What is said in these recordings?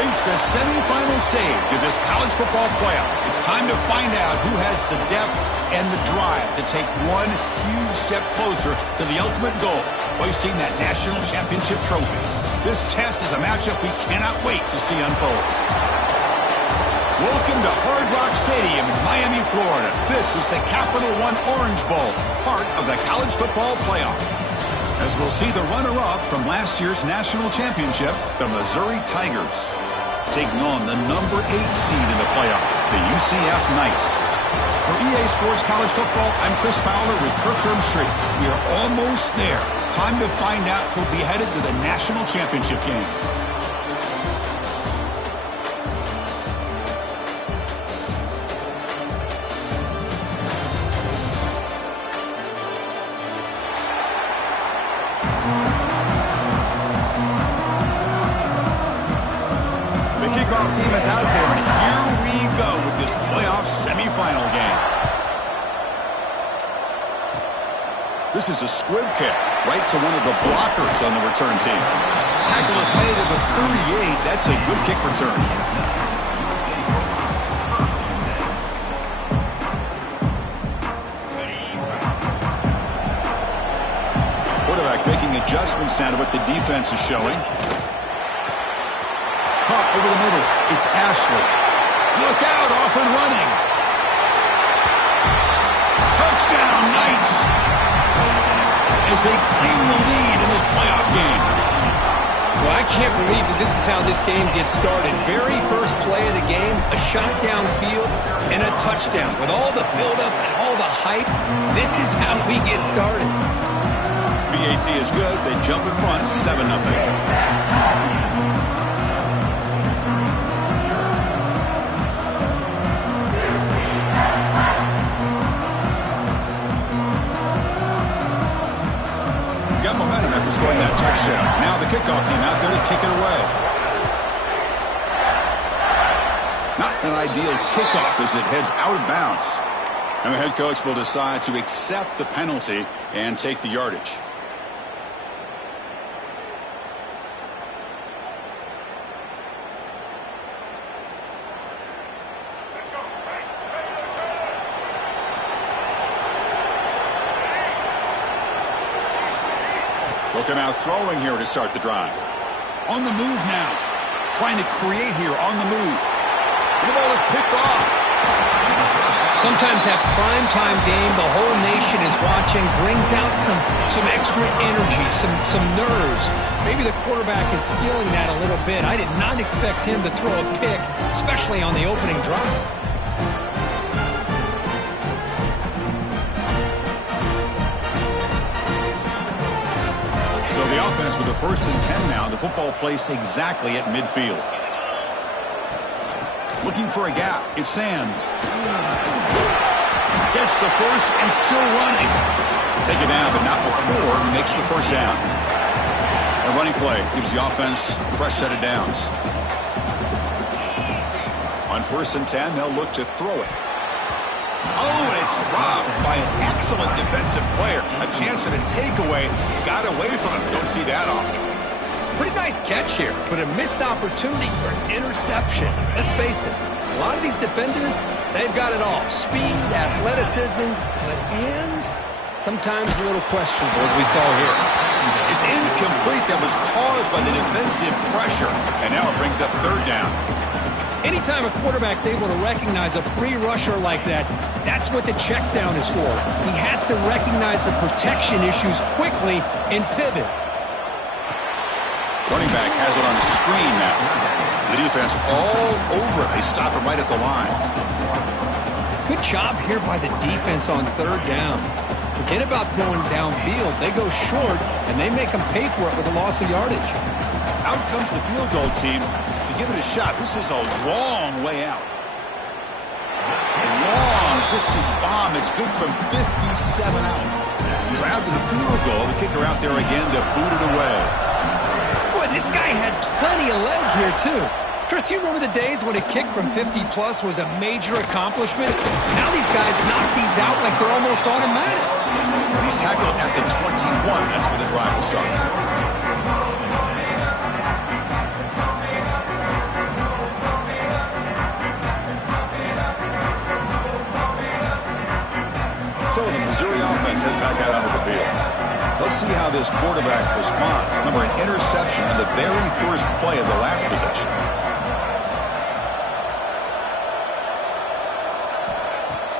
reached the semifinal stage of this college football playoff. It's time to find out who has the depth and the drive to take one huge step closer to the ultimate goal, hoisting that national championship trophy. This test is a matchup we cannot wait to see unfold. Welcome to Hard Rock Stadium in Miami, Florida. This is the Capital One Orange Bowl, part of the college football playoff. As we'll see the runner-up from last year's national championship, the Missouri Tigers, taking on the number 8 seed in the playoff, the UCF Knights. For EA Sports College Football, I'm Chris Fowler with Kirk Herbstreit. We are almost there. Time to find out who'll be headed to the national championship game. Team is out there, and here we go with this playoff semifinal game. This is a squib kick right to one of the blockers on the return team. Tackle is made at the 38. That's a good kick return. Quarterback making adjustments now to what the defense is showing. Caught over the middle. It's Ashley. Look out, off and running. Touchdown, Knights. As they claim the lead in this playoff game. Well, I can't believe that this is how this game gets started. Very first play of the game, a shot downfield and a touchdown. With all the buildup and all the hype, this is how we get started. BAT is good. They jump in front, 7-0. Momentum after scoring that touchdown. Now the kickoff team out there to kick it away. Not an ideal kickoff as it heads out of bounds. And the head coach will decide to accept the penalty and take the yardage. Looking out throwing here to start the drive. On the move now. Trying to create here on the move. And the ball is picked off. Sometimes that primetime game, the whole nation is watching, brings out some extra energy, some nerves. Maybe the quarterback is feeling that a little bit. I did not expect him to throw a pick, especially on the opening drive. The offense with the 1st and 10 now. The football placed exactly at midfield. Looking for a gap. It's Sands. Gets the first and still running. Take it down, but not before he makes the first down. A running play gives the offense a fresh set of downs. On 1st and 10, they'll look to throw it. Oh, and it's dropped by an excellent defensive player. A chance at a takeaway. Got away from him. Don't see that often. Pretty nice catch here, but a missed opportunity for an interception. Let's face it, a lot of these defenders, they've got it all. Speed, athleticism, but hands, sometimes a little questionable, as we saw here. It's incomplete. That was caused by the defensive pressure. And now it brings up 3rd down. Anytime a quarterback's able to recognize a free rusher like that, that's what the check down is for. He has to recognize the protection issues quickly and pivot. Running back has it on the screen now. The defense all over it. They stop it right at the line. Good job here by the defense on 3rd down. Forget about throwing downfield. They go short, and they make them pay for it with a loss of yardage. Out comes the field goal team to give it a shot. This is a long way out. Long distance bomb. It's good from 57 out. So after the field goal, the kicker out there again to boot it away. Boy, this guy had plenty of leg here, too. Chris, you remember the days when a kick from 50-plus was a major accomplishment? Now these guys knock these out like they're almost automatic. And he's tackled at the 21. That's where the drive will start. offense heads back out onto the field. Let's see how this quarterback responds. Remember, an interception on the very first play of the last possession.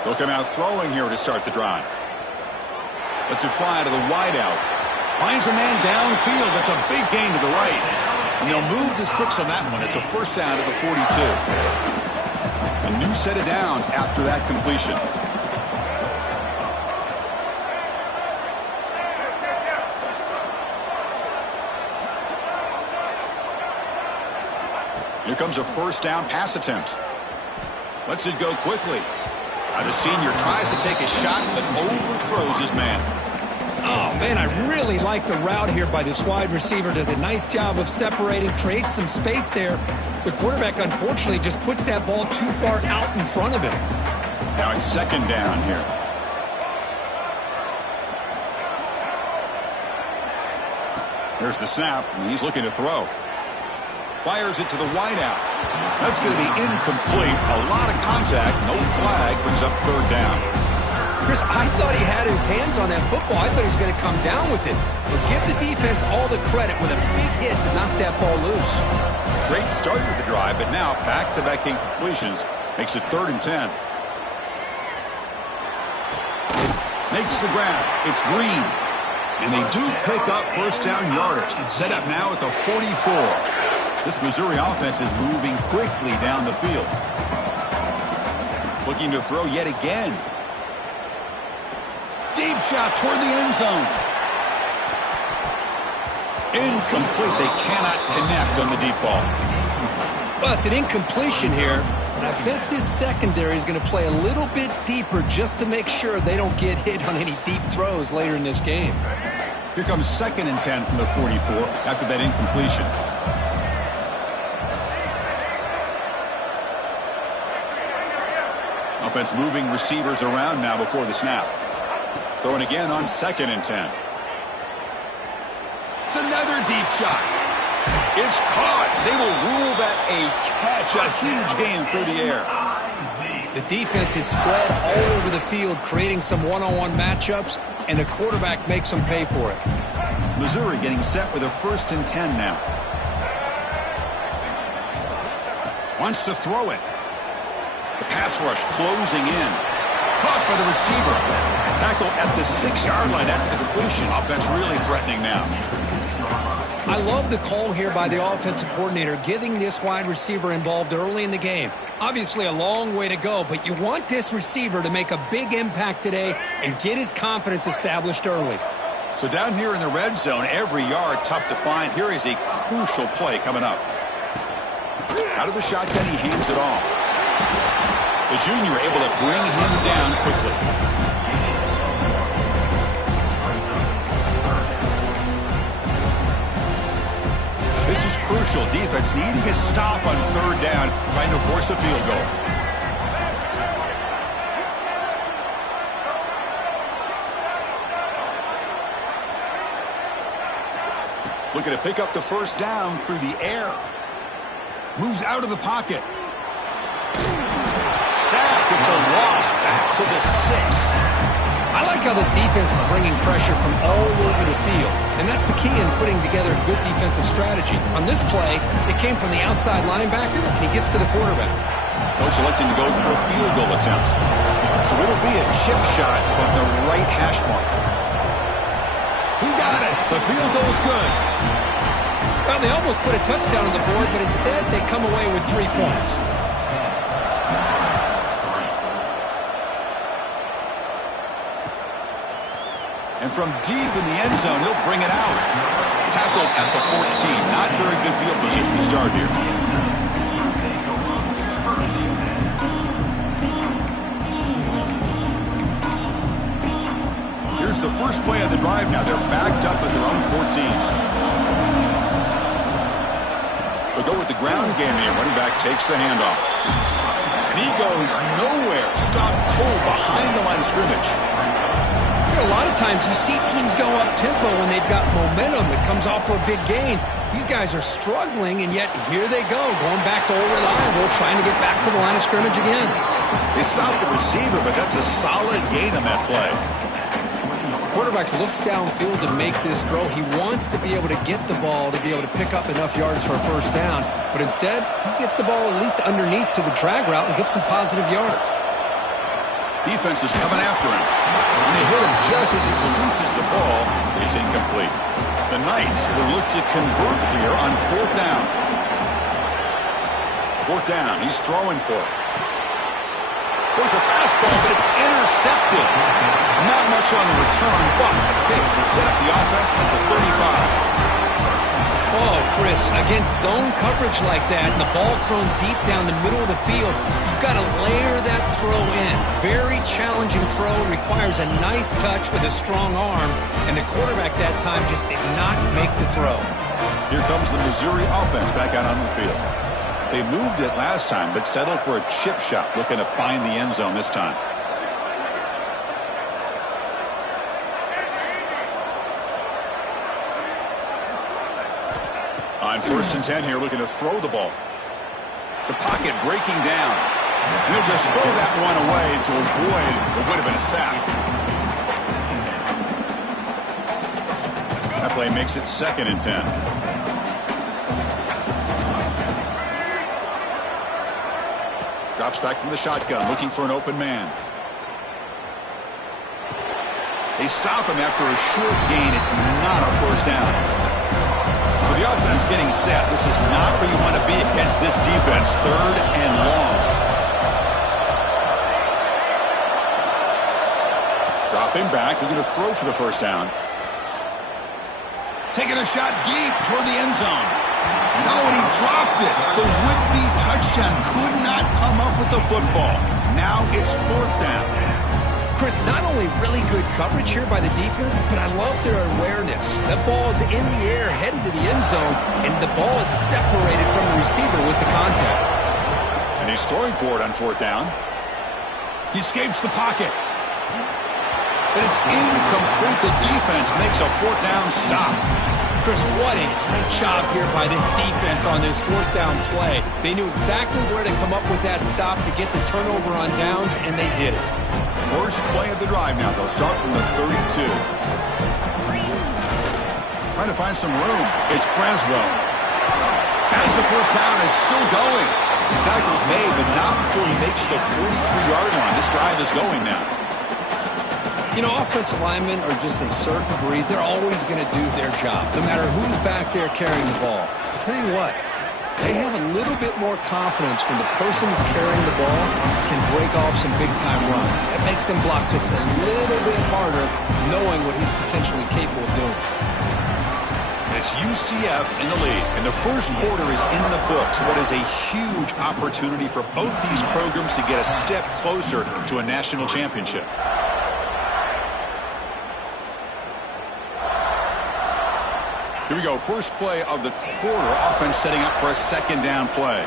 They'll come out throwing here to start the drive. Lets it fly to the wideout. Finds a man downfield. That's a big gain to the right. And they'll move the 6 on that one. It's a first down to the 42. A new set of downs after that completion. Here comes a first down pass attempt. Lets it go quickly. Now the senior tries to take a shot, but overthrows his man. Oh, man, I really like the route here by this wide receiver. Does a nice job of separating, creates some space there. The quarterback, unfortunately, just puts that ball too far out in front of him. Now it's second down here. Here's the snap, and he's looking to throw. Fires it to the wideout. That's going to be incomplete. A lot of contact. No flag. Brings up third down. Chris, I thought he had his hands on that football. I thought he was going to come down with it. But give the defense all the credit with a big hit to knock that ball loose. Great start with the drive, but now back-to-back incompletions. Makes it 3rd and 10. Makes the grab. It's Green. And they do pick up first down yardage. Set up now at the 44. This Missouri offense is moving quickly down the field. Looking to throw yet again. Deep shot toward the end zone. Incomplete. They cannot connect on the deep ball. Well, it's an incompletion here. And I bet this secondary is going to play a little bit deeper just to make sure they don't get hit on any deep throws later in this game. Here comes 2nd and 10 from the 44 after that incompletion. Offense moving receivers around now before the snap. Throwing again on 2nd and 10. It's another deep shot. It's caught. They will rule that a catch. A huge gain through the air. The defense is spread all over the field, creating some one-on-one matchups, and the quarterback makes them pay for it. Missouri getting set with a 1st and 10 now. Wants to throw it. The pass rush closing in. Caught by the receiver. Tackle at the 6-yard line after the completion. Offense really threatening now. I love the call here by the offensive coordinator, getting this wide receiver involved early in the game. Obviously a long way to go, but you want this receiver to make a big impact today and get his confidence established early. So down here in the red zone, every yard tough to find. Here is a crucial play coming up. Out of the shotgun, he hands it off. The junior able to bring him down quickly. This is crucial. Defense needing a stop on 3rd down, trying to force a field goal. Looking to pick up the first down through the air. Moves out of the pocket. Sacked. It's a loss back to the 6. I like how this defense is bringing pressure from all over the field, and that's the key in putting together a good defensive strategy. On this play, it came from the outside linebacker, and he gets to the quarterback. Coach electing to go for a field goal attempt. So it'll be a chip shot from the right hash mark. He got it. The field goal's good. Well, they almost put a touchdown on the board, but instead they come away with 3 points. And from deep in the end zone, he'll bring it out. Tackled at the 14. Not very good field position to start here. Here's the first play of the drive now. They're backed up at their own 14. They'll go with the ground game here. Running back takes the handoff. And he goes nowhere. Stopped cold behind the line of scrimmage. A lot of times you see teams go up-tempo when they've got momentum. It comes off for a big gain. These guys are struggling, and yet here they go, going back to old reliable, trying to get back to the line of scrimmage again. They stopped the receiver, but that's a solid gain on that play. Quarterback looks downfield to make this throw. He wants to be able to get the ball to be able to pick up enough yards for a first down. But instead, he gets the ball at least underneath to the drag route and gets some positive yards. Defense is coming after him. And they hit him just as he releases the ball. It's incomplete. The Knights will look to convert here on 4th down. 4th down. He's throwing for it. There's a fastball, but it's intercepted. Not much on the return, but a pick will set up the offense at the 35. Oh, Chris, against zone coverage like that and the ball thrown deep down the middle of the field, you've got to layer that throw in. Very challenging throw, requires a nice touch with a strong arm, and the quarterback that time just did not make the throw. Here comes the Missouri offense back out on the field. They moved it last time, but settled for a chip shot, looking to find the end zone this time. On 1st and 10 here, looking to throw the ball. The pocket breaking down. And he'll just throw that one away to avoid what would have been a sack. That play makes it 2nd and 10. Drops back from the shotgun, looking for an open man. They stop him after a short gain. It's not a first down. So the offense getting set. This is not where you want to be against this defense. 3rd and long. Dropping back, looking to throw for the first down. Taking a shot deep toward the end zone. No, and he dropped it. The would-be touchdown could not come up with the football. Now it's 4th down. Chris, not only really good coverage here by the defense, but I love their awareness. That ball is in the air, headed to the end zone, and the ball is separated from the receiver with the contact. And he's throwing for it on 4th down. He escapes the pocket. But it's incomplete. The defense makes a 4th down stop. Chris, what a great job here by this defense on this 4th down play. They knew exactly where to come up with that stop to get the turnover on downs, and they did it. First play of the drive now. They'll start from the 32. Trying to find some room. It's Braswell. As the first down is still going. The tackle's made, but not before he makes the 43-yard line. This drive is going now. You know, offensive linemen are just a certain breed. They're always going to do their job, no matter who's back there carrying the ball. I'll tell you what, they have a little bit more confidence when the person that's carrying the ball can break off some big-time runs. That makes them block just a little bit harder, knowing what he's potentially capable of doing. It's UCF in the lead, and the first quarter is in the books. What is a huge opportunity for both these programs to get a step closer to a national championship. Here we go, first play of the quarter. Offense setting up for a 2nd down play.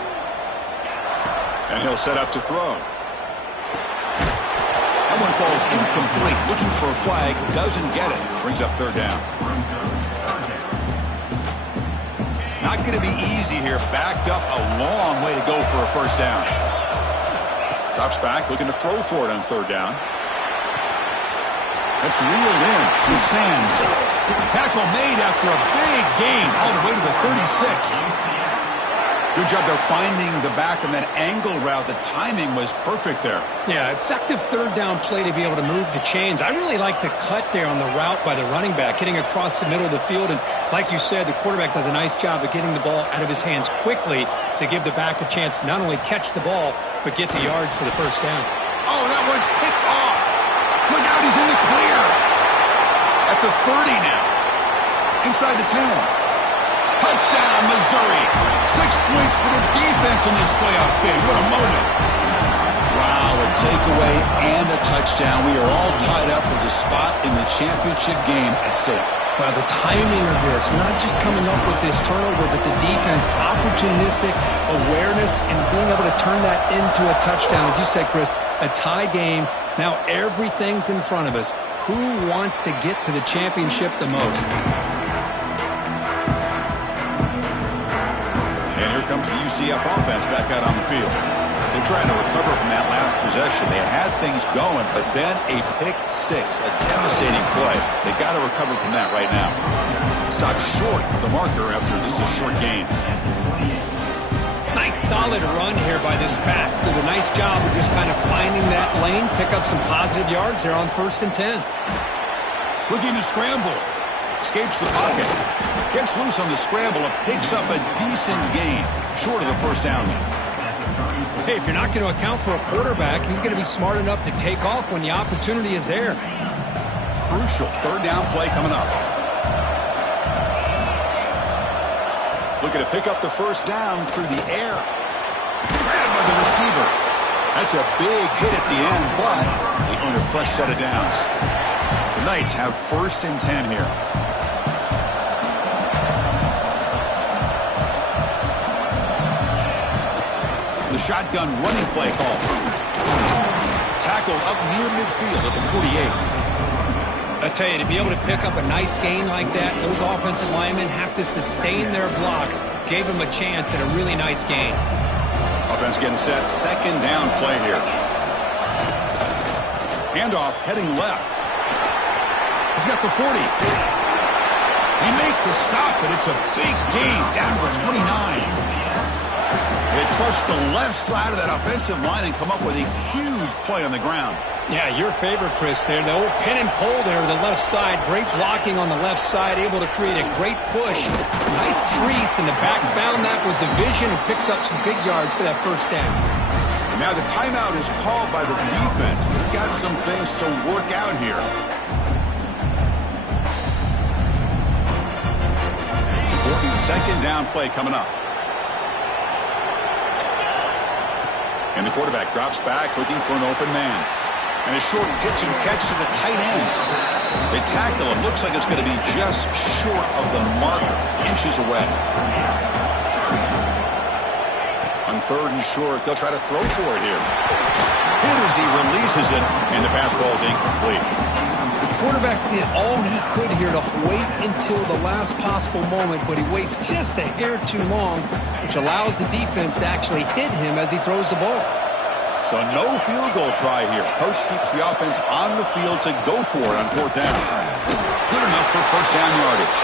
And he'll set up to throw. That one falls incomplete. Looking for a flag, doesn't get it. Brings up 3rd down. Not going to be easy here. Backed up a long way to go for a first down. Drops back, looking to throw for it on 3rd down. That's reeled in. Good Sands. Tackle made after a big gain all the way to the 36. Good job there finding the back and that angle route. The timing was perfect there. Yeah, effective 3rd down play to be able to move the chains. I really like the cut there on the route by the running back, getting across the middle of the field. And like you said, the quarterback does a nice job of getting the ball out of his hands quickly to give the back a chance to not only catch the ball, but get the yards for the first down. Oh, that one's picked off. Look out, he's in the clear. At the 30 now. Inside the 10. Touchdown, Missouri. 6 points for the defense in this playoff game. What a moment. Wow, a takeaway and a touchdown. We are all tied up with a spot in the championship game at stake. Well, the timing of this, not just coming up with this turnover, but the defense, opportunistic awareness, and being able to turn that into a touchdown. As you said, Chris, a tie game. Now everything's in front of us. Who wants to get to the championship the most? And here comes the UCF offense back out on the field. They're trying to recover from that last possession. They had things going, but then a pick six, a devastating play. They've got to recover from that right now. Stopped short of the marker after just a short gain. Nice solid run here by this back. Did a nice job of just kind of finding that lane, pick up some positive yards there on 1st and 10. Looking to scramble. Escapes the pocket. Gets loose on the scramble and picks up a decent gain. Short of the first down. Hey, if you're not going to account for a quarterback, he's going to be smart enough to take off when the opportunity is there. Crucial 3rd down play coming up. Looking to pick up the first down through the air. Grabbed by the receiver. That's a big hit at the end, but they earn a fresh set of downs. The Knights have 1st and 10 here. The shotgun running play call. Tackled up near midfield at the 48. I tell you, to be able to pick up a nice gain like that, those offensive linemen have to sustain their blocks. Gave him a chance at a really nice gain. Offense getting set. 2nd down play here. Handoff heading left. He's got the 40. They make the stop, but it's a big gain down to 29. They trust the left side of that offensive line and come up with a huge play on the ground. Yeah, your favorite, Chris, there. The old pin and pull there to the left side. Great blocking on the left side, able to create a great push. Nice crease, and the back found that with the vision and picks up some big yards for that first down. And now the timeout is called by the defense. They've got some things to work out here. Important 2nd down play coming up. And the quarterback drops back, looking for an open man. And a short pitch and catch to the tight end. They tackle him. Looks like it's going to be just short of the marker. Inches away. On 3rd and short, they'll try to throw for it here. Hit as he releases it, and the pass ball is incomplete. The quarterback did all he could here to wait until the last possible moment, but he waits just a hair too long, which allows the defense to actually hit him as he throws the ball. So no field goal try here. Coach keeps the offense on the field to go for it on 4th down. Good enough for first down yardage.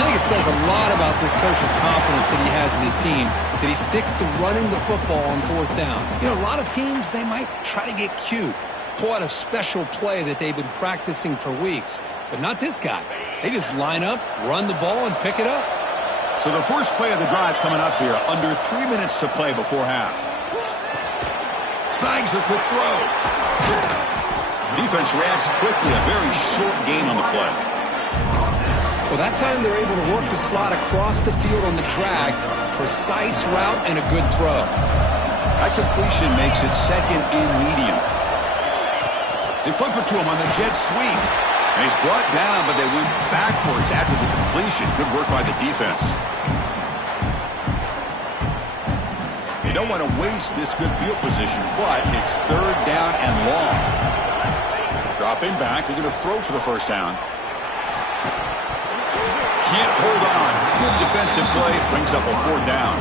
I think it says a lot about this coach's confidence that he has in his team, that he sticks to running the football on 4th down. You know, a lot of teams, they might try to get cute, pull out a special play that they've been practicing for weeks. But not this guy. They just line up, run the ball, and pick it up. So the first play of the drive coming up here. Under 3 minutes to play before half. Snags the quick throw. Defense reacts quickly. A very short gain on the play. Well, that time they're able to work the slot across the field on the drag. Precise route and a good throw. That completion makes it 2nd and medium. They flip it to him on the jet sweep. And he's brought down, but they went backwards after the completion. Good work by the defense. You don't want to waste this good field position, but it's 3rd down and long. Dropping back. They're going to throw for the first down. Can't hold on. Good defensive play. Brings up a 4th down.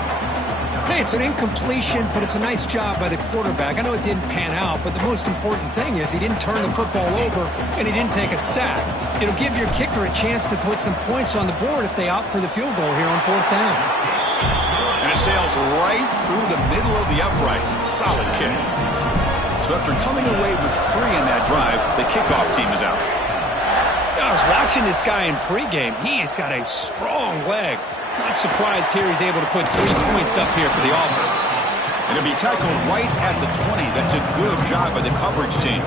Hey, it's an incompletion, but it's a nice job by the quarterback. I know it didn't pan out, but the most important thing is he didn't turn the football over and he didn't take a sack. It'll give your kicker a chance to put some points on the board if they opt for the field goal here on 4th down. And it sails right through the middle of the uprights. Solid kick. So after coming away with 3 in that drive, the kickoff team is out. I was watching this guy in pregame. He has got a strong leg. Not surprised here he's able to put 3 points up here for the offense. And it'll be tackled right at the 20. That's a good job by the coverage team.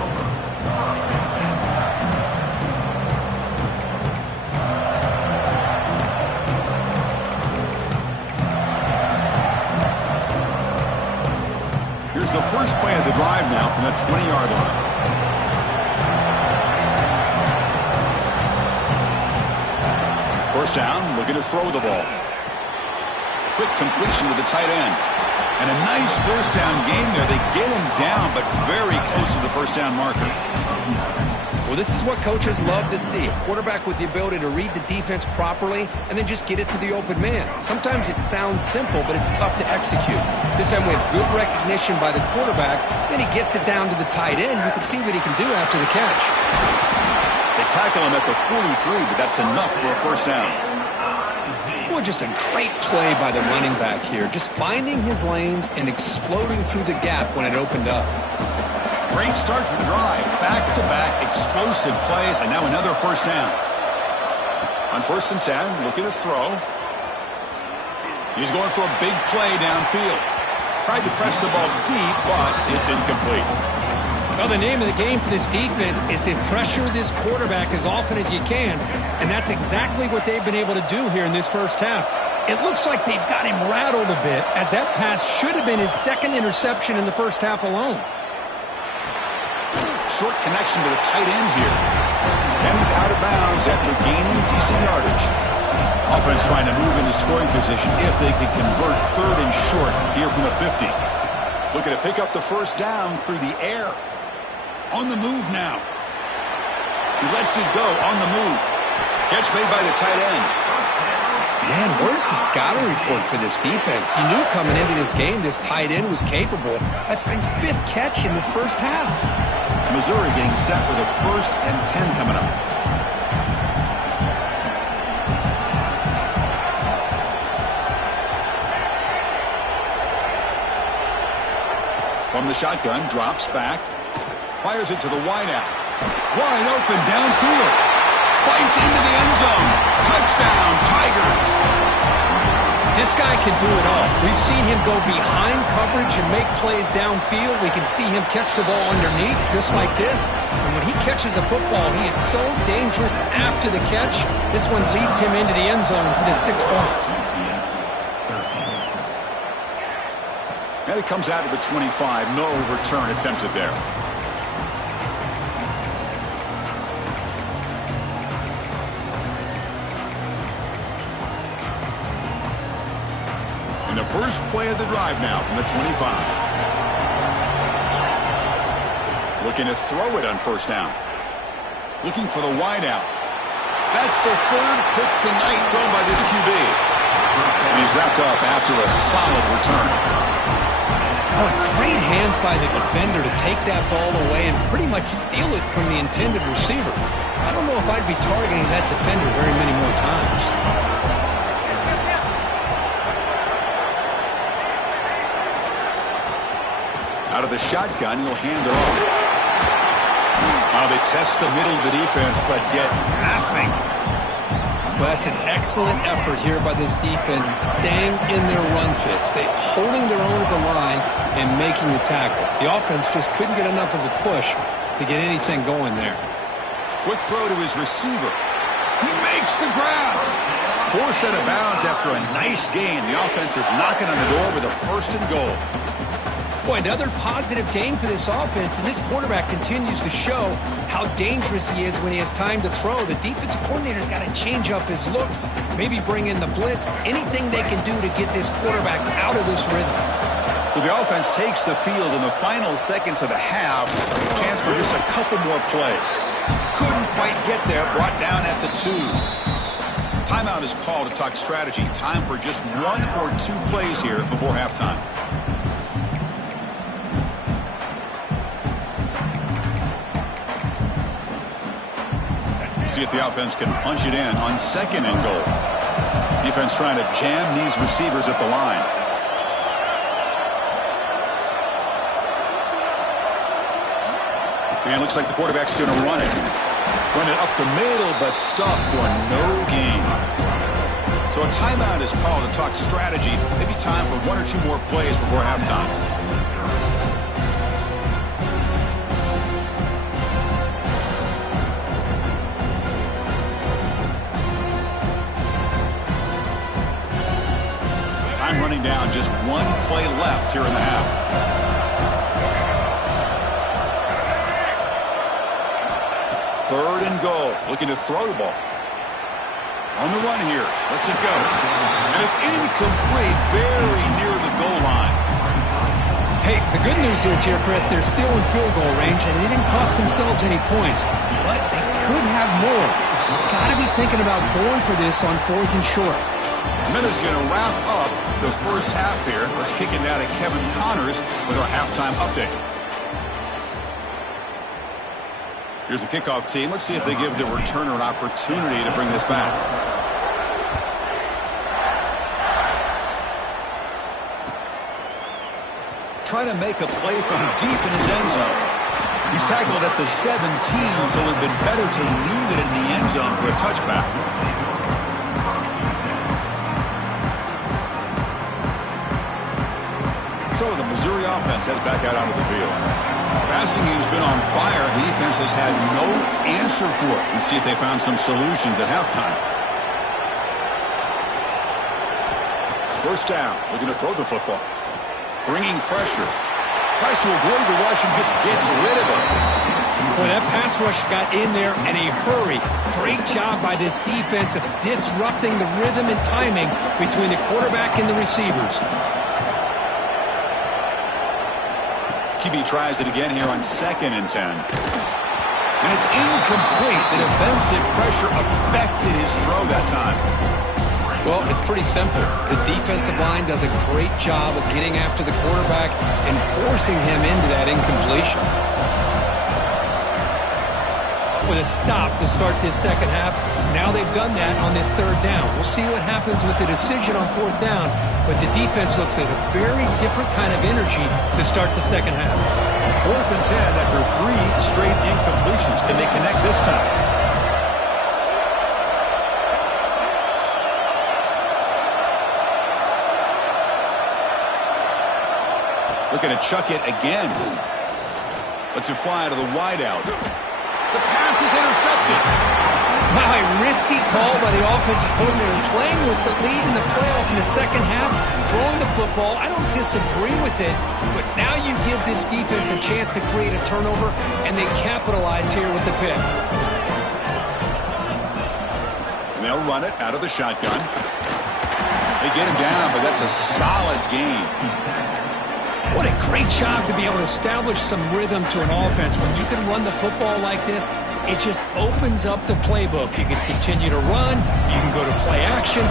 Here's the first play of the drive now from the 20-yard line. First down, looking to throw the ball. Quick completion to the tight end. And a nice first down gain there. They get him down, but very close to the first down marker. Well, this is what coaches love to see. A quarterback with the ability to read the defense properly and then just get it to the open man. Sometimes it sounds simple, but it's tough to execute. This time we have good recognition by the quarterback. Then he gets it down to the tight end. You can see what he can do after the catch. They tackle him at the 43, but that's enough for a first down. Boy, just a great play by the running back here. Just finding his lanes and exploding through the gap when it opened up. Great start for the drive. Back-to-back explosive plays, and now another first down. On 1st and 10, looking to throw. He's going for a big play downfield. Tried to press the ball deep, but it's incomplete. Well, the name of the game for this defense is to pressure this quarterback as often as you can, and that's exactly what they've been able to do here in this first half. It looks like they've got him rattled a bit, as that pass should have been his second interception in the first half alone. Short connection to the tight end here. And he's out of bounds after gaining decent yardage. Offense trying to move into scoring position if they could convert 3rd and short here from the 50. Looking to pick up the first down through the air. On the move now. He lets it go on the move. Catch made by the tight end. Man, where's the scouting report for this defense? You knew coming into this game this tight end was capable. That's his 5th catch in this first half. Missouri getting set with a 1st and 10 coming up. From the shotgun, drops back. Fires it to the wideout. Wide open downfield. Fights into the end zone. Touchdown, Tigers. This guy can do it all. We've seen him go behind coverage and make plays downfield. We can see him catch the ball underneath just like this. And when he catches a football, he is so dangerous after the catch. This one leads him into the end zone for the 6 points. And it comes out of the 25. No return attempted there. In the first play of the drive now from the 25. Looking to throw it on first down. Looking for the wideout. That's the 3rd pick tonight thrown by this QB. And he's wrapped up after a solid return. Oh, great hands by the defender to take that ball away and pretty much steal it from the intended receiver. I don't know if I'd be targeting that defender very many more times. Out of the shotgun, he'll hand it off. Now they test the middle of the defense, but get nothing. Well, that's an excellent effort here by this defense, staying in their run fits. They holding their own at the line and making the tackle. The offense just couldn't get enough of a push to get anything going there. Quick throw to his receiver. He makes the grab. Forced out of bounds after a nice gain. The offense is knocking on the door with a 1st and goal. Boy, another positive game for this offense, and this quarterback continues to show how dangerous he is when he has time to throw. The defensive coordinator's got to change up his looks, maybe bring in the blitz, anything they can do to get this quarterback out of this rhythm. So the offense takes the field in the final seconds of the half. Chance for just a couple more plays. Couldn't quite get there, brought down at the 2. Timeout is called to talk strategy. Time for just 1 or 2 plays here before halftime. See if the offense can punch it in on 2nd and goal. Defense trying to jam these receivers at the line. And it looks like the quarterback's going to run it. Run it up the middle, but stuffed for no gain. So a timeout is called to talk strategy. Maybe time for 1 or 2 more plays before halftime. Running down, just 1 play left here in the half. Third and goal, looking to throw the ball. On the run here, lets it go. And it's incomplete, very near the goal line. Hey, the good news is here, Chris, they're still in field goal range, and they didn't cost themselves any points. But they could have more. You've got to be thinking about going for this on 4th and short. Minutes going to wrap up the first half here. Let's kick it now to Kevin Connors with our halftime update. Here's the kickoff team. Let's see if they give the returner an opportunity to bring this back. Trying to make a play from deep in his end zone. He's tackled at the 17, so it would have been better to leave it in the end zone for a touchback. So the Missouri offense heads back out onto the field. Passing game's been on fire. The defense has had no answer for it. Let's see if they found some solutions at halftime. First down. Looking to throw the football. Bringing pressure. Tries to avoid the rush and just gets rid of it. Boy, that pass rush got in there in a hurry. Great job by this defense of disrupting the rhythm and timing between the quarterback and the receivers. QB tries it again here on 2nd and 10. And it's incomplete. The defensive pressure affected his throw that time. Well, it's pretty simple. The defensive line does a great job of getting after the quarterback and forcing him into that incompletion. With a stop to start this second half, now they've done that on this 3rd down. We'll see what happens with the decision on 4th down, but the defense looks at a very different kind of energy to start the second half. 4th and 10 after 3 straight incompletions. Can they connect this time? Looking to chuck it again. Lets it fly to the wideout. The pass is intercepted. Wow, a risky call by the offensive coordinator, playing with the lead in the playoff in the second half, throwing the football. I don't disagree with it, but now you give this defense a chance to create a turnover, and they capitalize here with the pick. And they'll run it out of the shotgun. They get him down, but that's a solid game. What a great job to be able to establish some rhythm to an offense. When you can run the football like this, it just opens up the playbook. You can continue to run. You can go to play action.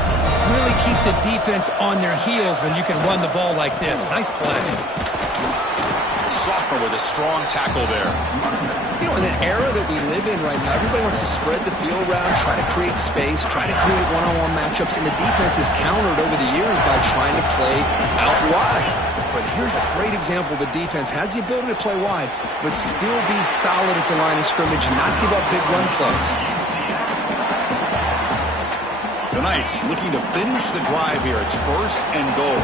Really keep the defense on their heels when you can run the ball like this. Nice play. Sophomore with a strong tackle there. You know, in the era that we live in right now, everybody wants to spread the field around, try to create space, try to create one-on-one matchups, and the defense is countered over the years by trying to play out wide. But here's a great example of a defense has the ability to play wide, but still be solid at the line of scrimmage and not give up big run plays. The Knights looking to finish the drive here. It's 1st and goal.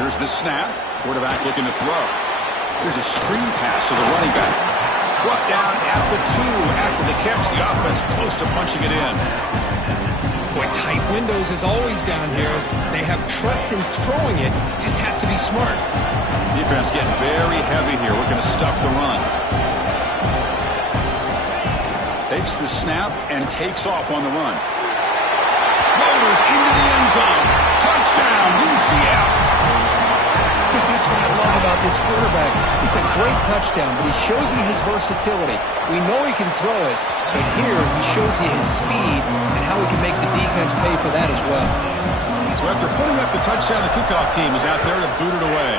Here's the snap. Quarterback looking to throw. Here's a screen pass to the running back. Brought down at the 2 after the catch. The offense close to punching it in. Boy, tight windows is always down here. They have trust in throwing it. You just have to be smart. Defense getting very heavy here. We're going to stuff the run. Takes the snap and takes off on the run. Motors into the end zone. Touchdown, UCF. Chris, that's what I love about this quarterback. It's a great touchdown, but he shows you his versatility. We know he can throw it, but here he shows you his speed and how he can make the defense pay for that as well. So after putting up the touchdown, the kickoff team is out there to boot it away.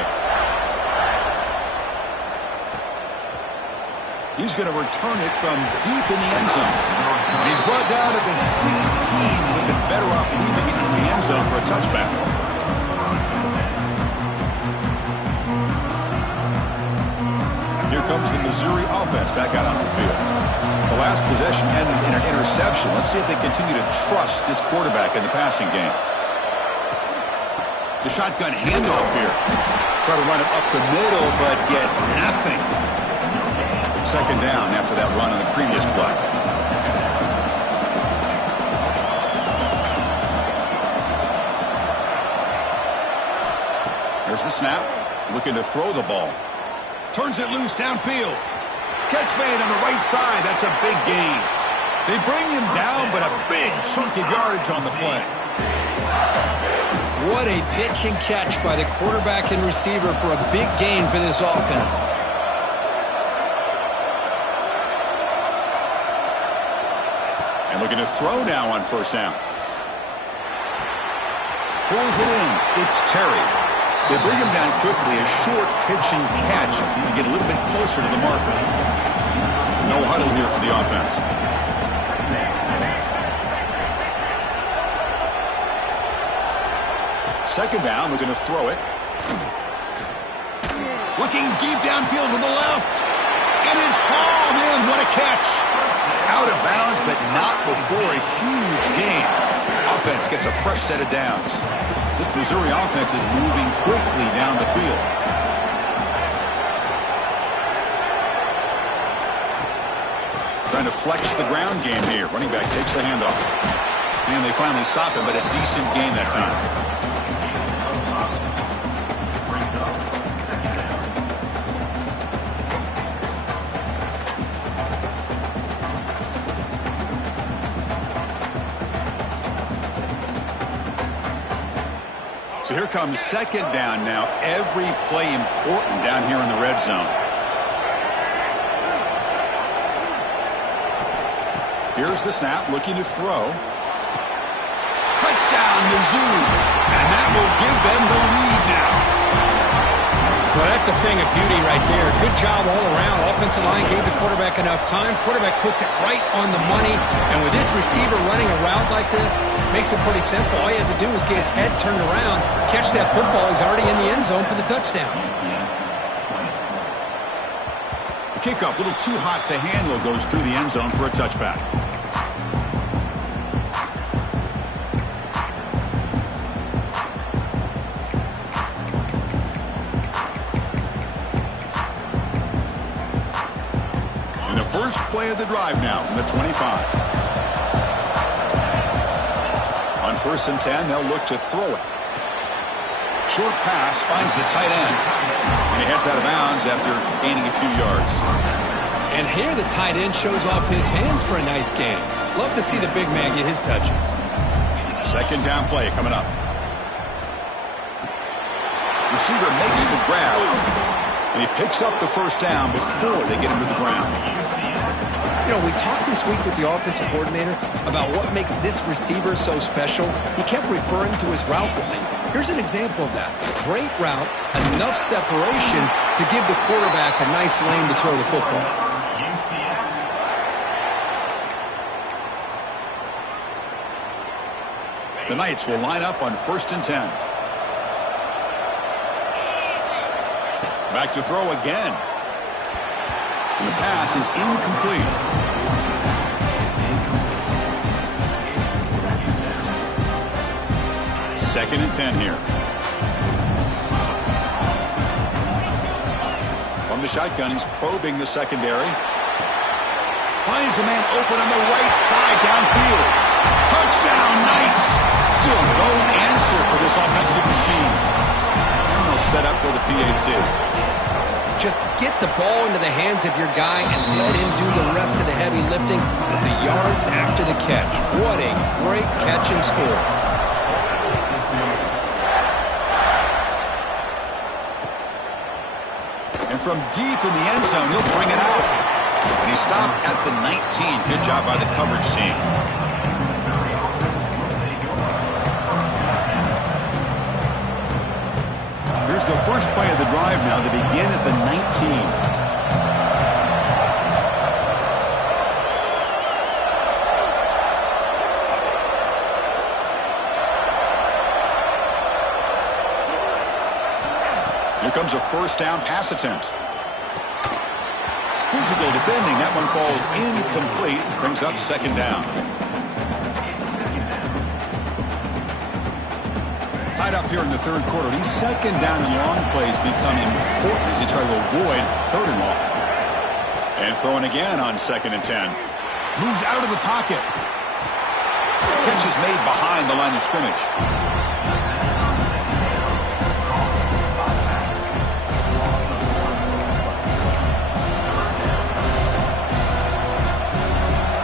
He's going to return it from deep in the end zone. And he's brought down at the 16. Would have been better off leaving it in the end zone for a touchback. Here comes the Missouri offense back out on the field. The last possession ended in an interception. Let's see if they continue to trust this quarterback in the passing game. The shotgun handoff here. Try to run it up the middle, but get nothing. 2nd down after that run on the previous play. There's the snap. Looking to throw the ball. Turns it loose downfield. Catch made on the right side. That's a big gain. They bring him down, but a big chunk of yardage on the play. What a pitch and catch by the quarterback and receiver for a big gain for this offense. And looking to throw now on first down. Pulls it in. It's Terry. They bring him down quickly. A short pitch and catch to get a little bit closer to the marker. No huddle here for the offense. Second down, we're going to throw it. Looking deep downfield to the left. And it's hauled in. What a catch. Out of bounds, but not before a huge gain. Offense gets a fresh set of downs. This Missouri offense is moving quickly down the field. Trying to flex the ground game here. Running back takes the handoff. And they finally stop him, but a decent gain that time. So here comes second down now. Every play important down here in the red zone. Here's the snap, looking to throw. Touchdown, Mizzou. And that will give them the lead now. Well, that's a thing of beauty right there. Good job all around. Offensive line gave the quarterback enough time. Quarterback puts it right on the money. And with this receiver running a route like this, makes it pretty simple. All you have to do is get his head turned around, catch that football. He's already in the end zone for the touchdown. The kickoff, a little too hot to handle, goes through the end zone for a touchback. First play of the drive now from the 25. On 1st and 10, they'll look to throw it. Short pass finds the tight end. And he heads out of bounds after gaining a few yards. And here the tight end shows off his hands for a nice gain. Love to see the big man get his touches. Second down play coming up. Receiver makes the grab. And he picks up the first down before they get him to the ground. You know, we talked this week with the offensive coordinator about what makes this receiver so special. He kept referring to his route running. Here's an example of that. Great route, enough separation to give the quarterback a nice lane to throw the football. The Knights will line up on 1st and 10. Back to throw again. And the pass is incomplete. Second and 10 here. From the shotgun, he's probing the secondary. Finds a man open on the right side downfield. Touchdown, Knights! Still no answer for this offensive machine. And they'll set up for the PAT. Just get the ball into the hands of your guy and let him do the rest of the heavy lifting with the yards after the catch. What a great catch and score. And from deep in the end zone, he'll bring it out. And he stopped at the 19. Good job by the coverage team. Here's the first play of the drive now. They begin at the 19. Here comes a first down pass attempt. Physical defending. That one falls incomplete. Brings up second down. Tied up here in the third quarter. These second down and long plays become important as they try to avoid third and long. And throwing again on 2nd and 10. Moves out of the pocket. Catch is made behind the line of scrimmage.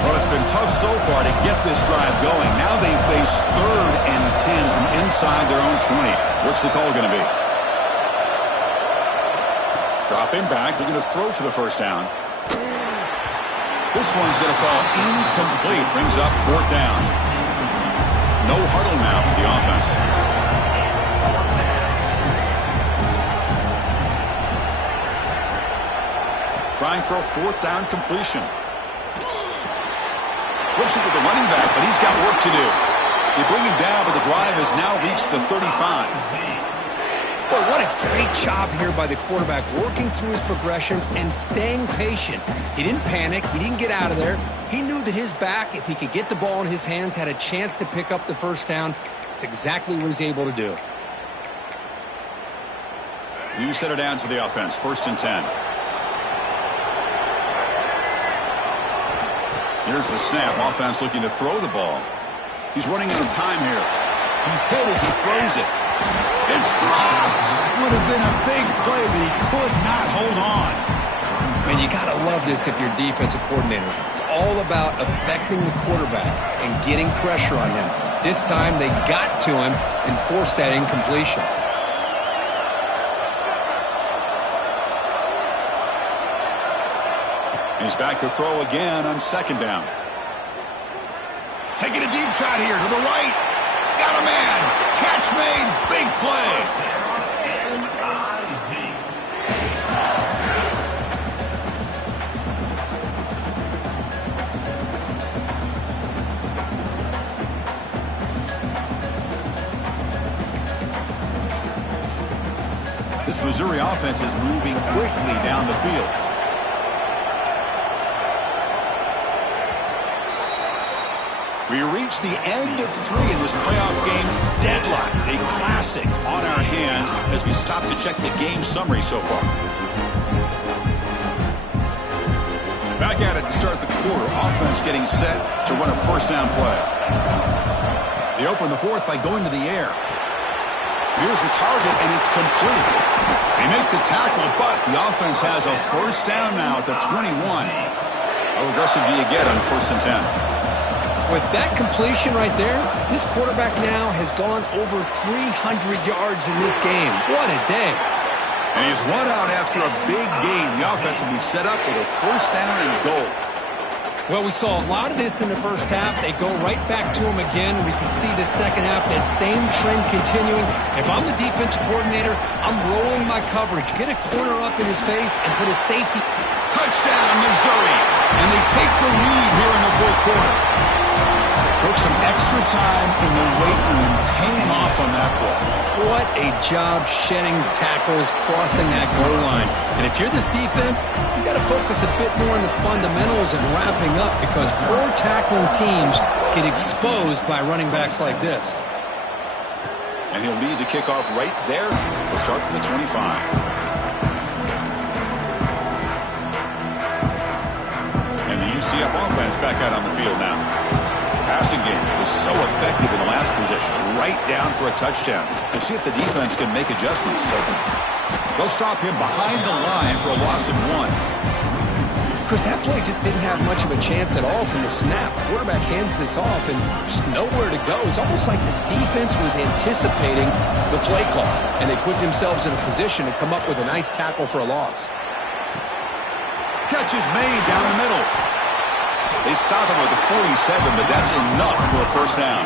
Well, it's been tough so far to get this drive going. Now they face 3rd and 10 from inside their own 20. What's the call going to be? Dropping back, they're going to throw for the first down. This one's going to fall incomplete. Brings up 4th down. No huddle now for the offense. Trying for a 4th down completion. Flips it with the running back, but he's got work to do. They bring him down, but the drive has now reached the 35. Boy, what a great job here by the quarterback, working through his progressions and staying patient. He didn't panic. He didn't get out of there. He knew that his back, if he could get the ball in his hands, had a chance to pick up the first down. It's exactly what he's able to do. New set it down to the offense. 1st and 10. Here's the snap. Offense looking to throw the ball. He's running out of time here. He's hit as he throws it. It's dropped. Would have been a big play, but he could not hold on. And you got to love this if you're defensive coordinator. It's all about affecting the quarterback and getting pressure on him. This time they got to him and forced that incompletion. He's back to throw again on 2nd down. Taking a deep shot here to the right. Got a man. Catch made. Big play. This Missouri offense is moving quickly down the field. We reach the end of 3 in this playoff game. Deadlocked, a classic on our hands as we stop to check the game summary so far. Back at it to start the quarter. Offense getting set to run a 1st down play. They open the 4th by going to the air. Here's the target, and it's complete. They make the tackle, but the offense has a 1st down now at the 21. How aggressive do you get on 1st and 10? With that completion right there, this quarterback now has gone over 300 yards in this game. What a day. And he's run out after a big game. The offense will be set up with a 1st down and goal. Well, we saw a lot of this in the first half. They go right back to him again. We can see the second half, that same trend continuing. If I'm the defensive coordinator, I'm rolling my coverage. Get a corner up in his face and put a safety. Touchdown, Missouri. And they take the lead here in the 4th quarter. Took some extra time in the weight room, paying off on that play. What a job shedding tackles, crossing that goal line. And if you're this defense, you got to focus a bit more on the fundamentals and wrapping up, because poor tackling teams get exposed by running backs like this. And he'll lead the kickoff right there. We'll start from the 25. And the UCF offense back out on the field now. Passing game was so effective in the last possession, right down for a touchdown. We'll see if the defense can make adjustments. They'll stop him behind the line for a loss of 1. Chris, that play just didn't have much of a chance at all from the snap. Quarterback hands this off and just nowhere to go. It's almost like the defense was anticipating the play call, and they put themselves in a position to come up with a nice tackle for a loss. Catch is made down the middle. They stop him with a 47, but that's enough for a 1st down.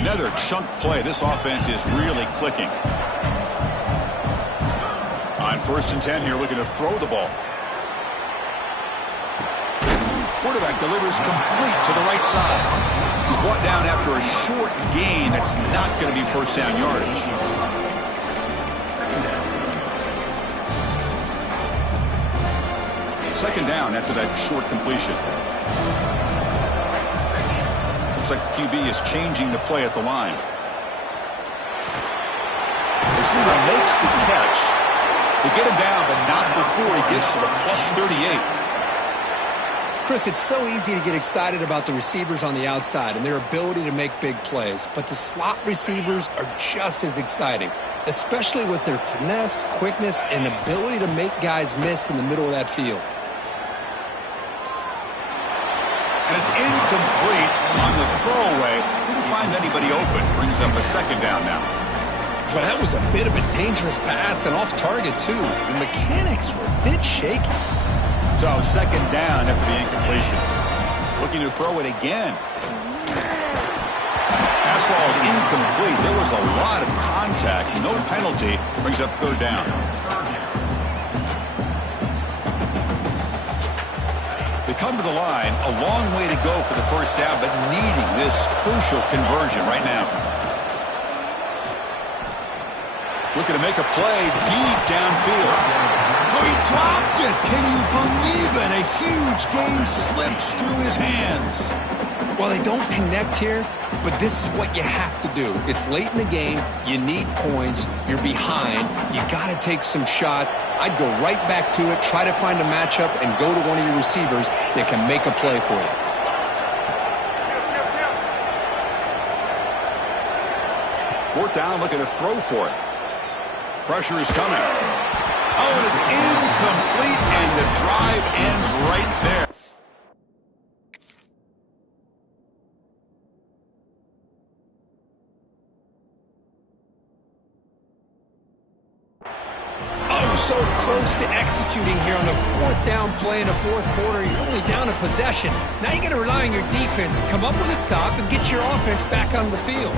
Another chunk play. This offense is really clicking. On 1st and 10 here, looking to throw the ball. Quarterback delivers complete to the right side. He's brought down after a short gain. That's not going to be 1st down yardage. Second down after that short completion. Looks like the QB is changing the play at the line. The receiver makes the catch. They get him down, but not before he gets to the +38. Chris, it's so easy to get excited about the receivers on the outside and their ability to make big plays, but the slot receivers are just as exciting, especially with their finesse, quickness, and ability to make guys miss in the middle of that field. And it's incomplete on the throwaway. Didn't find anybody open. Brings up a second down now. Well, that was a bit of a dangerous pass and off target, too. The mechanics were a bit shaky. So second down after the incompletion. Looking to throw it again. Pass ball is incomplete. There was a lot of contact. No penalty. Brings up third down. They come to the line. A long way to go for the first down, but needing this crucial conversion right now. Looking to make a play deep downfield. Oh, he dropped it. Can you believe it? A huge gain slips through his hands. Well, they don't connect here, but this is what you have to do. It's late in the game. You need points. You're behind. You got to take some shots. I'd go right back to it, try to find a matchup, and go to one of your receivers that can make a play for you. Fourth down, looking to throw for it. Pressure is coming. Oh, and it's incomplete, and the drive ends right there. Oh, so close to executing here on the fourth down play in the fourth quarter. You're only down a possession. Now you got to rely on your defense to come up with a stop and get your offense back on the field.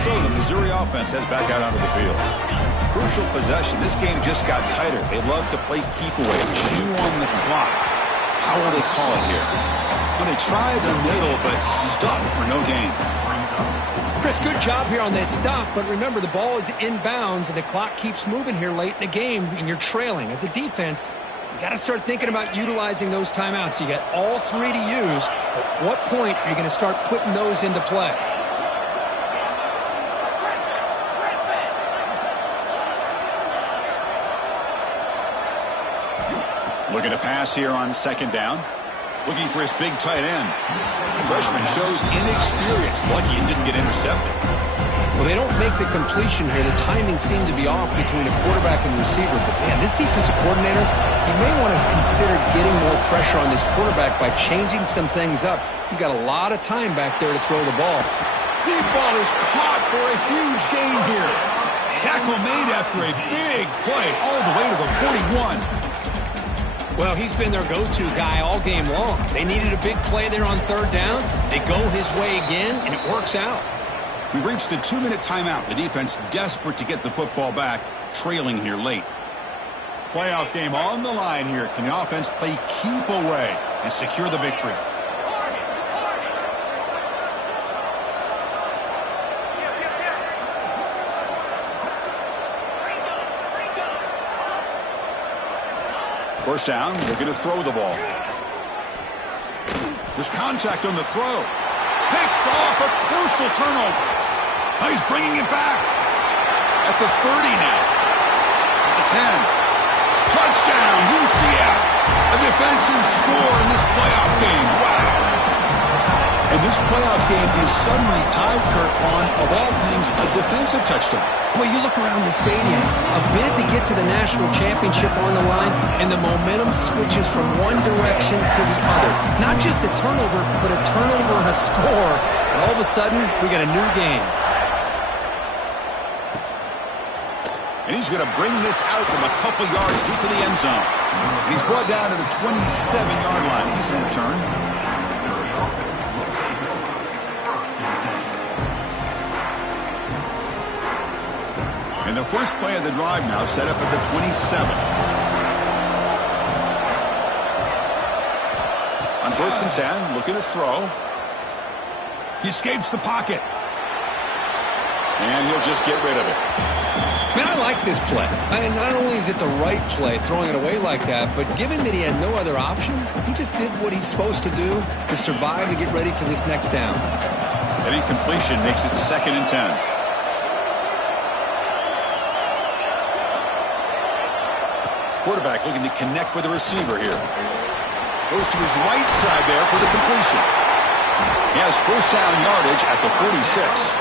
So the Missouri offense heads back out onto the field. Crucial possession. This game just got tighter. They love to play keep away, chew on the clock. How will they call it here? Well, they try the middle, but stuck for no gain. Chris, good job here on that stop, but remember the ball is inbounds and the clock keeps moving here late in the game and you're trailing. As a defense, you got to start thinking about utilizing those timeouts. You got all three to use. At what point are you going to start putting those into play? Looking to pass here on second down. Looking for his big tight end. The freshman shows inexperience. Lucky it didn't get intercepted. Well, they don't make the completion here. The timing seemed to be off between a quarterback and receiver. But, man, this defensive coordinator, he may want to consider getting more pressure on this quarterback by changing some things up. He's got a lot of time back there to throw the ball. Deep ball is caught for a huge gain here. Tackle made after a big play all the way to the 41. Well, he's been their go-to guy all game long. They needed a big play there on third down. They go his way again, and it works out. We've reached the 2-minute timeout. The defense desperate to get the football back, trailing here late. Playoff game on the line here. Can the offense play keep away and secure the victory? First down, they're going to throw the ball. There's contact on the throw. Picked off, a crucial turnover. Oh, he's bringing it back. At the 30 now. At the 10. Touchdown, UCF. A defensive score in this playoff game. Wow. And this playoff game is suddenly tied, Kurt, on, of all things, a defensive touchdown. Boy, you look around the stadium, a bid to get to the national championship on the line, and the momentum switches from one direction to the other. Not just a turnover, but a turnover and a score. And all of a sudden, we got a new game. And he's going to bring this out from a couple yards deep in the end zone. And he's brought down to the 27-yard line. Decent return. And the first play of the drive now set up at the 27. On first and 10, looking to throw. He escapes the pocket. And he'll just get rid of it. Man, I like this play. Not only is it the right play, throwing it away like that, but given that he had no other option, he just did what he's supposed to do to survive and get ready for this next down. That incompletion makes it 2nd and 10. Quarterback looking to connect with the receiver here. Goes to his right side there for the completion. He has first down yardage at the 46.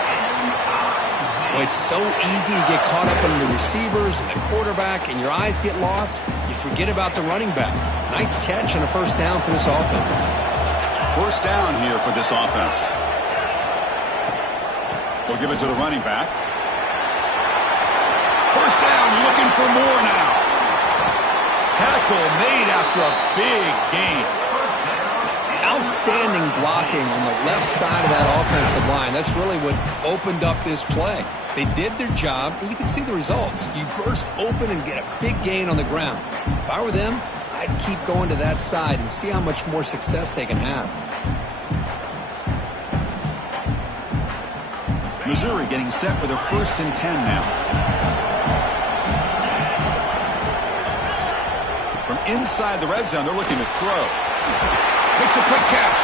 Well, it's so easy to get caught up in the receivers and the quarterback, and your eyes get lost. You forget about the running back. Nice catch and a first down for this offense. First down here for this offense. We'll give it to the running back. First down, looking for more now. Tackle made after a big gain. Outstanding blocking on the left side of that offensive line. That's really what opened up this play. They did their job, and you can see the results. You burst open and get a big gain on the ground. If I were them, I'd keep going to that side and see how much more success they can have. Missouri getting set with a 1st and 10 now. From inside the red zone, they're looking to throw. Makes a quick catch.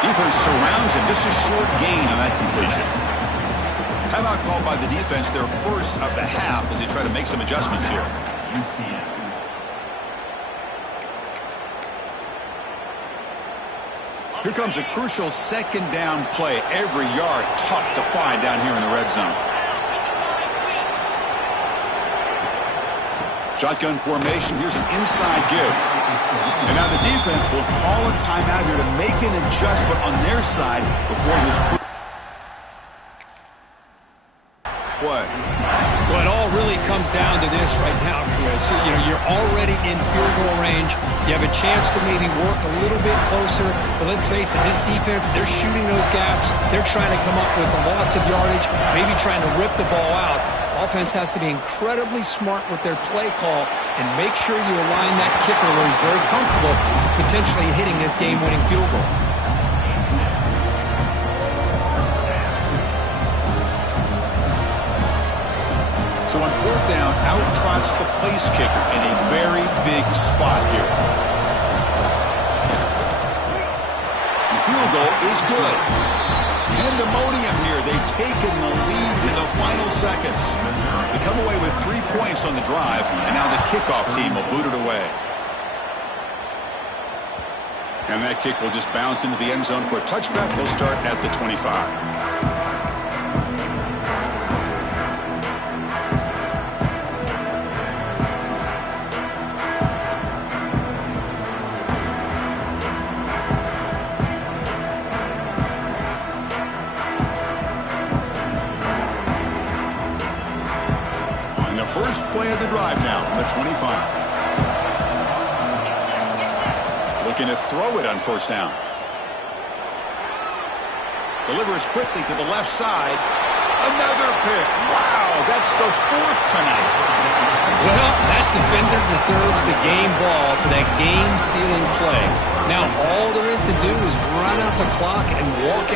Defense surrounds him. Just a short gain on that completion. Timeout called by the defense, their first of the half, as they try to make some adjustments here. Here comes a crucial second down play. Every yard tough to find down here in the red zone. Shotgun formation. Here's an inside give. And now the defense will call a timeout here to make an adjustment on their side before this play. Well, it all really comes down to this right now, Chris. You know, you're already in field goal range. You have a chance to maybe work a little bit closer. But let's face it, this defense, they're shooting those gaps. They're trying to come up with a loss of yardage, maybe trying to rip the ball out. Offense has to be incredibly smart with their play call and make sure you align that kicker where he's very comfortable potentially hitting this game-winning field goal. So on 4th down, out trots the place kicker in a very big spot here. The field goal is good. Pandemonium here. They've taken the lead in the final seconds. They come away with 3 points on the drive, and now the kickoff team will boot it away. And that kick will just bounce into the end zone for a touchback. They'll start at the 25. First play of the drive now from the 25. Looking to throw it on 1st down. Delivers quickly to the left side. Another pick. Wow, that's the 4th tonight. Well, that defender deserves the game ball for that game-sealing play. Now, all there is to do is run out the clock and walk out.